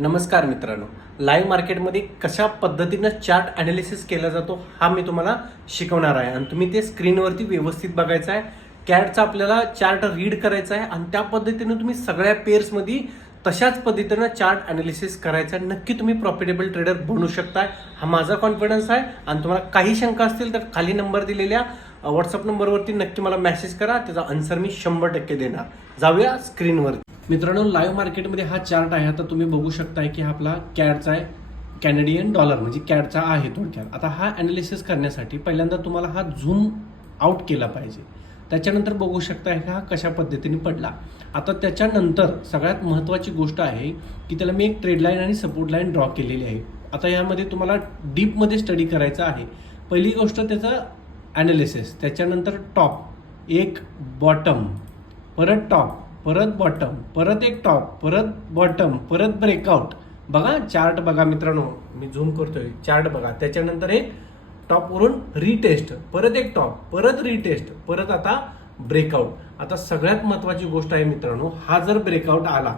नमस्कार मित्रांनो, लाईव्ह मार्केटमध्ये कशा पद्धतीनं चार्ट ॲनालिसिस केला जातो हा मी तुम्हाला शिकवणार आहे आणि तुम्ही ते स्क्रीनवरती व्यवस्थित बघायचं आहे. कॅटचा आपल्याला चार्ट रीड करायचा आहे आणि त्या पद्धतीनं तुम्ही सगळ्या पेअर्समध्ये तशाच पद्धतीनं चार्ट ॲनालिसिस करायचा आहे. नक्की तुम्ही प्रॉफिटेबल ट्रेडर बनू शकताय, हा माझा कॉन्फिडन्स आहे. आणि तुम्हाला काही शंका असतील तर खाली नंबर दिलेल्या व्हॉट्सअप नंबरवरती नक्की मला मेसेज करा, त्याचा आन्सर मी 100% देणार. जाऊया स्क्रीनवरती. मित्रांनो, लाईव्ह मार्केटमध्ये हा चार्ट आहे. आता तुम्ही बघू शकताय की हा आपला कॅडचा आहे, कॅनेडियन डॉलर म्हणजे कॅडचा आहे थोडक्यात. आता हा ॲनालिसिस करण्यासाठी पहिल्यांदा तुम्हाला हा झूम आउट केला पाहिजे. त्याच्यानंतर बघू शकताय की हा कशा पद्धतीने पडला. आता त्याच्यानंतर सगळ्यात महत्त्वाची गोष्ट आहे की त्याला मी एक ट्रेड लाईन आणि सपोर्ट लाईन ड्रॉ केलेली आहे. आता यामध्ये तुम्हाला डीपमध्ये स्टडी करायचं आहे. पहिली गोष्ट त्याचं ॲनालिसिस, त्याच्यानंतर टॉप, एक बॉटम, परत टॉप, परत बॉटम, परत एक टॉप, परत बॉटम, परत ब्रेकआउट. बघा चार्ट बघा मित्रांनो, मी झूम करतोय, चार्ट बघा. त्याच्यानंतर एक टॉपवरून रिटेस्ट, परत एक टॉप, परत रिटेस्ट, परत आता ब्रेकआउट. आता सगळ्यात महत्त्वाची गोष्ट आहे मित्रांनो, हा जर ब्रेकआउट आला,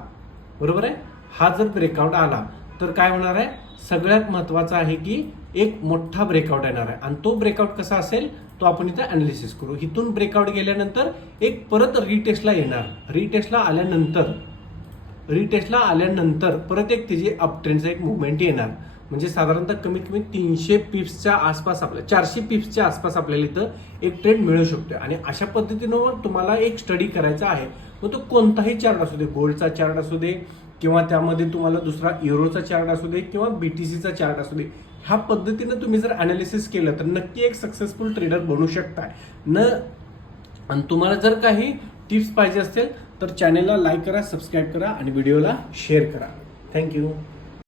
बरोबर आहे, हा जर ब्रेकआउट आला तर काय होणार आहे, सगळ्यात महत्त्वाचं आहे की एक मोठा ब्रेकआउट येणार आहे. आणि तो ब्रेकआउट कसा असेल तो आपण इथं ॲनालिसिस करू. इथून ब्रेकआउट गेल्यानंतर एक परत रिटेस्टला येणार. रिटेस्टला आल्यानंतर परत एक त्याची अपट्रेंडचा एक मुवमेंट येणार. म्हणजे साधारणतः कमीत कमी 300 पिप्सच्या आसपास, आपल्या 400 पिप्सच्या आसपास आपल्याला इथं एक ट्रेंड मिळू शकतो. आणि अशा पद्धतीनं तुम्हाला एक स्टडी करायचा आहे. मग तो कोणताही चार्ट असू दे, गोल्डचा चार्ट असू दे किंवा त्यामध्ये तुम्हाला दुसरा युरोचा चार्ट असू दे किंवा BTCचा चार्ट असू दे, ह्या पद्धतीनं तुम्ही जर ॲनालिसिस केलं तर नक्की एक सक्सेसफुल ट्रेडर बनू शकताय. आणि तुम्हाला जर काही टिप्स पाहिजे असतील तर चॅनेलला लाईक करा, सबस्क्राईब करा आणि व्हिडिओला शेअर करा. थँक्यू.